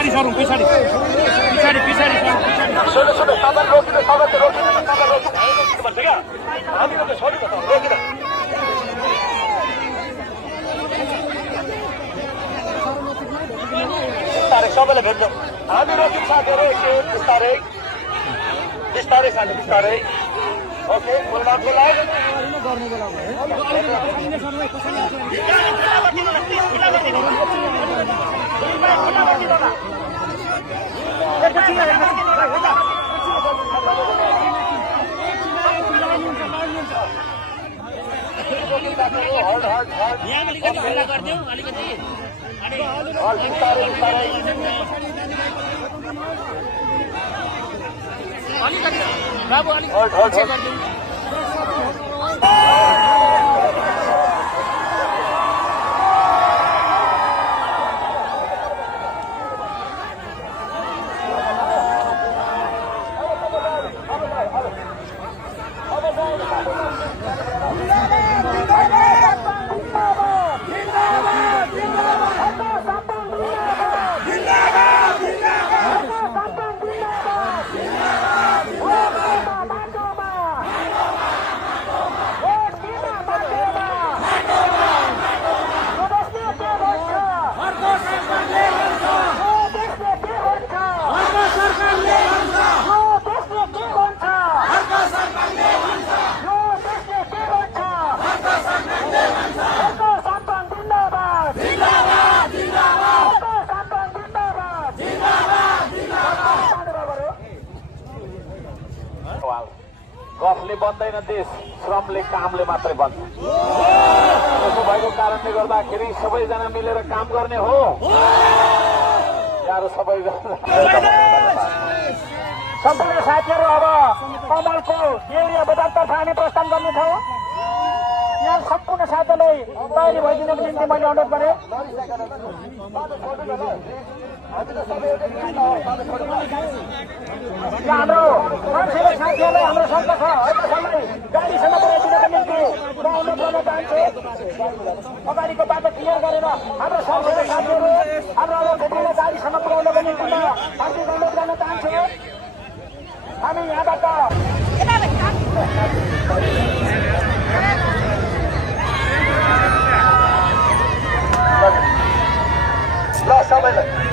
पिछाडी सरौँ पिछाडी पिछाडी पिछाडी सुन्नु सुन्नु तपाईँ रोकिनु तपाईँ रोकिनु तपाईँ रोकिनु भन्छ क्या हामीले त छोड्नु त रोकिन बिस्तारै सबैलाई भेट्नु हामी रोकिन्छ साथीहरू एकछिन बिस्तारै बिस्तारै साथी बिस्तारै ओके बोल्नको लागि यहाँ अलिकति हल्ला गरिदेऊ अलिकति बिस्तारै बिस्तारै अलिकति बाबु अलिकति गरिदेऊ गफले बन्दैन देश श्रमले कामले मात्रै बन्छ त्यसो भएको कारणले गर्दाखेरि सबैजना मिलेर काम गर्ने हो यार सबै सम्पूर्ण साथीहरू अब कमलको एरिया बजारतर्फ हामी प्रस्थान गर्नेछौँ यहाँ सम्पूर्ण साथीहरूलाई तयारी भइदिनको निम्ति मैले अनुरोध गरेँ हाम्रो मान्छेले साथीहरूलाई हाम्रो सङ्घ छ अहिलेसम्म गाडीसँग पुऱ्याइदिनको निम्ति म अनुरोध गर्न चाहन्छु अगाडिको बाटो क्लियर गरेर हाम्रो संसदीय साथीहरू हाम्रो अवस्थालाई गाडीसँग पुऱ्याउनको निम्ति म अन्तिम अनुरोध गर्न चाहन्छु हामी यहाँबाट ल सबैलाई